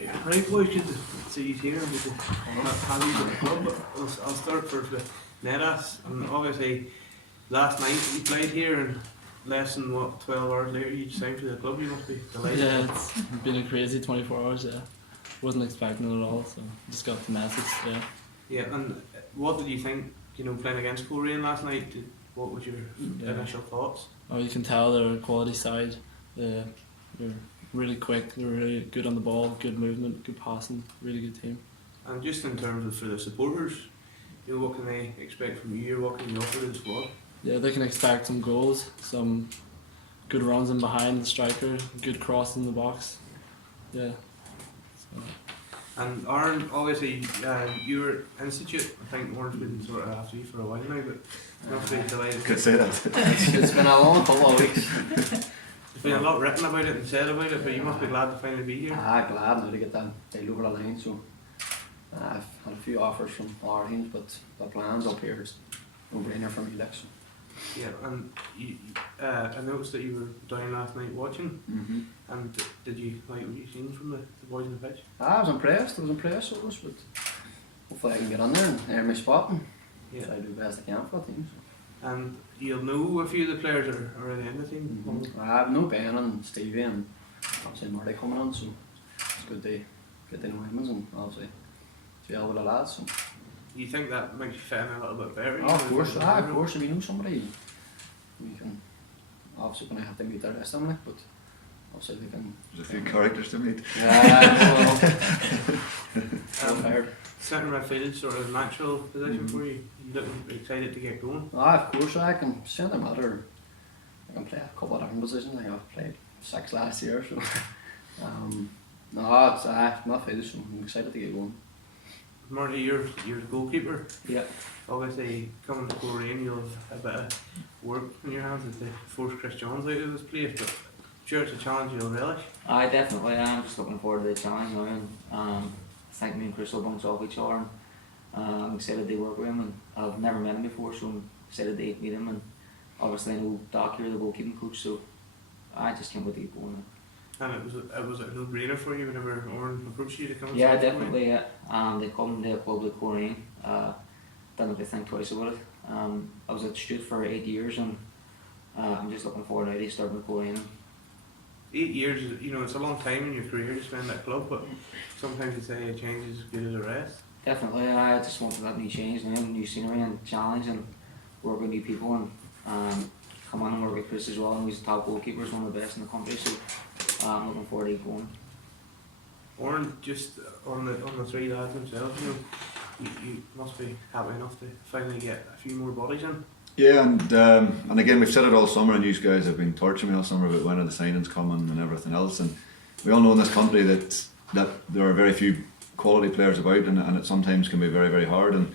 Right, boys, good to see you here and good to have you at the club. But I'll start first with Nedas, and obviously last night you played here and less than 12 hours later you signed for the club. You must be delighted. Yeah, it's been a crazy 24 hours, yeah. Wasn't expecting it at all, so just got the message, yeah. Yeah, and what did you think, playing against Coleraine last night? What was your initial thoughts? Oh, you can tell they're a quality side. They're really quick, they're really good on the ball, good movement, good passing, really good team. And just in terms of for the supporters, what can they expect from you? What can you offer to the squad? Yeah, they can expect some goals, some good runs in behind the striker, good cross in the box. Yeah. So. And Aaron, obviously, your institute, I think Warren's been sort of after you for a while now, but you must be delighted. Could say that. It's been a long couple of weeks. There's been a lot written about it and said about it, but you must be glad to finally be here. Glad now to get that deal over the line. So I've had a few offers from our teams, but the plans up here is no brainer for me. Like, so. Yeah, and I noticed that you were down last night watching. And did you like what you seen from the boys in the pitch? I was impressed. I was impressed with us, but hopefully I can get on there and earn my spot and try to do the best I can for the team. So. And you'll know a few of the players are already in the team. I have no Ben and Stevie and obviously Marty coming on, so it's good to get to know him and obviously gel with the lads. So. You think that makes you fit in a little bit better? Oh, of course. If you know somebody, we can obviously going to have to meet the rest of them, but obviously we can. There's a few characters to meet. Centre midfield sort of a natural position for you. You looking excited to get going? Of course, I can send them matter. I can play a couple of different positions. I think I've played 6 last year, so no, it's midfield, so I'm excited to get going. Marty, you're the goalkeeper. Yeah. Obviously, coming to Coleraine, you'll have a bit of work in your hands to force Chris Johns out of this place, but sure it's a challenge you'll relish. I definitely am. Just looking forward to the challenge now, and I think me and Chris will bounce off each other, and I'm excited to work with him, and I've never met him before, so I'm excited to meet him, and obviously I know Doc here, the goalkeeping coach, so I just can't wait to get going. And it was a no-brainer for you whenever Oren approached you to come? Yeah, definitely. Yeah. They come to a club like Coleraine. Didn't have to think twice about it. I was at Stute for 8 years, and I'm just looking forward now to starting with Coleraine. 8 years, it's a long time in your career to spend at club, but sometimes you say a change is as good as a rest. Definitely. I just want that new change now, new scenery and challenge, and work with new people, and come on and work with Chris as well. And he's the top goalkeeper, one of the best in the country, so I'm looking forward to going. Oren, just on the 3 lads themselves, you must be happy enough to finally get a few more bodies in. Yeah, and again we've said it all summer, and you guys have been torturing me all summer about when are the signings coming and everything else. And we all know in this country that there are very few quality players about, and it sometimes can be very, very hard. And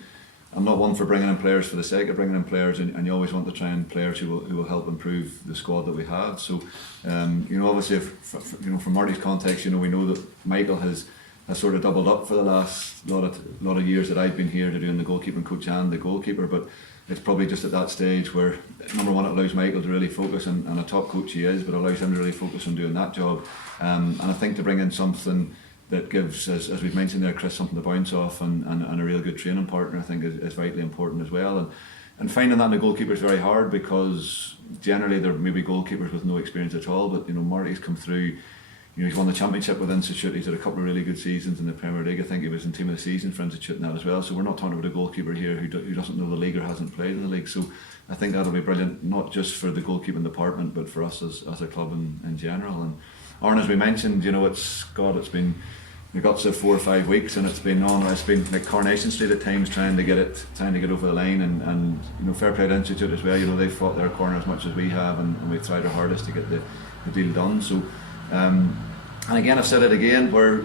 I'm not one for bringing in players for the sake of bringing in players, and you always want to try and players who will help improve the squad that we have. So, obviously, from Marty's context, we know that Michael has sort of doubled up for the last lot of years that I've been here to doing the goalkeeping coach and the goalkeeper. But it's probably just at that stage where, number one, it allows Michael to really focus, and a top coach he is, but it allows him to really focus on doing that job. And I think to bring in something that gives, as we've mentioned there, Chris, something to bounce off and a real good training partner, I think is vitally important as well. And finding that in the goalkeeper is very hard, because generally there may be goalkeepers with no experience at all, but Marty's come through. He's won the championship with Institute. He's had a couple of really good seasons in the Premier League. I think he was in team of the season for Institute and that as well. So we're not talking about a goalkeeper here who doesn't know the league or hasn't played in the league. So I think that'll be brilliant, not just for the goalkeeping department, but for us as a club in general. And Aaron, as we mentioned, it's been we got to 4 or 5 weeks, and it's been like Coronation Street at times trying to get over the line, and fair play to Institute as well. They've fought their corner as much as we have, and we've tried our hardest to get the deal done. So and again, I've said it again, where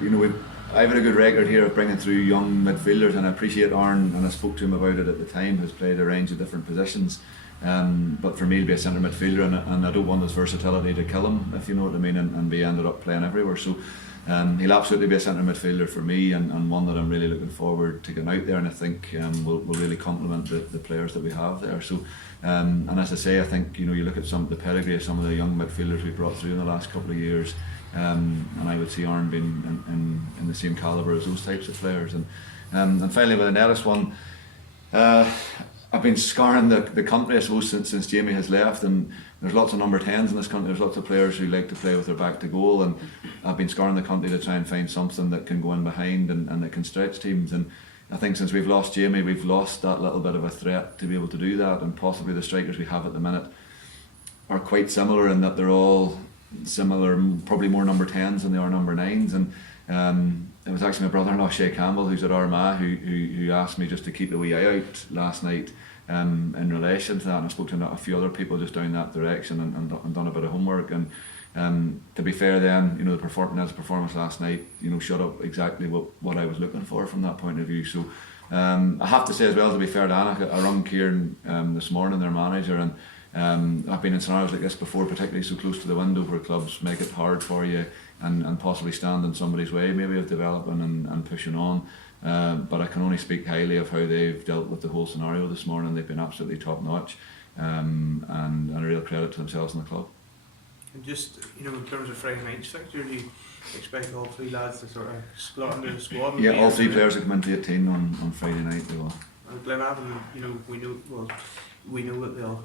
I've had a good record here of bringing through young midfielders, and I appreciate Aaron, and I spoke to him about it at the time, has played a range of different positions. But for me to be a centre midfielder, and I don't want his versatility to kill him, if you know what I mean, and be ended up playing everywhere. So he'll absolutely be a centre midfielder for me, and one that I'm really looking forward to getting out there, and I think will really complement the players that we have there. So and as I say, I think you look at the pedigree of some of the young midfielders we brought through in the last couple of years, and I would see Aaron being in the same calibre as those types of players. And finally with the Nedas one, I've been scouring the country, I suppose, since Jamie has left, and there's lots of number 10s in this country. There's lots of players who like to play with their back to goal, and I've been scouring the country to try and find something that can go in behind and that can stretch teams. And I think since we've lost Jamie, we've lost that little bit of a threat to be able to do that, and possibly the strikers we have at the minute are quite similar in that they're all similar, probably more number 10s than they are number 9s. And it was actually my brother-in-law Shay Campbell, who's at Armagh, who asked me just to keep the wee eye out last night in relation to that, and I spoke to a few other people just down that direction and done a bit of homework. And to be fair then, the performance last night, shut up exactly what I was looking for from that point of view. So I have to say as well, to be fair to Anna, I rung Kieran this morning, their manager, and I've been in scenarios like this before, particularly so close to the window where clubs make it hard for you and possibly stand in somebody's way maybe of developing and pushing on. But I can only speak highly of how they've dealt with the whole scenario this morning. They've been absolutely top notch, and a real credit to themselves and the club. And just, in terms of Friday night fixture, do you expect all 3 lads to sort of split into the squad? Yeah, all 3 players will come into 18 on Friday night. They will. And Glenavon, we know what they'll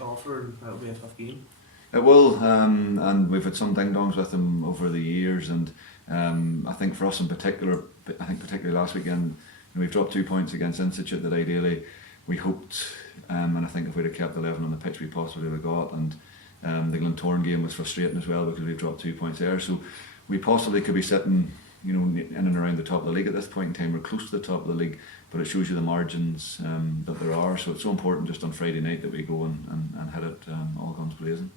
offer, and that'll be a tough game. It will, and we've had some ding-dongs with them over the years, and I think for us in particular, particularly last weekend, we've dropped 2 points against Institute that ideally we hoped, and I think if we'd have kept 11 on the pitch we possibly would have got, and the Glentoran game was frustrating as well because we've dropped 2 points there, so we possibly could be sitting in and around the top of the league at this point in time. We're close to the top of the league, but it shows you the margins that there are, so it's so important just on Friday night that we go and hit it all guns blazing.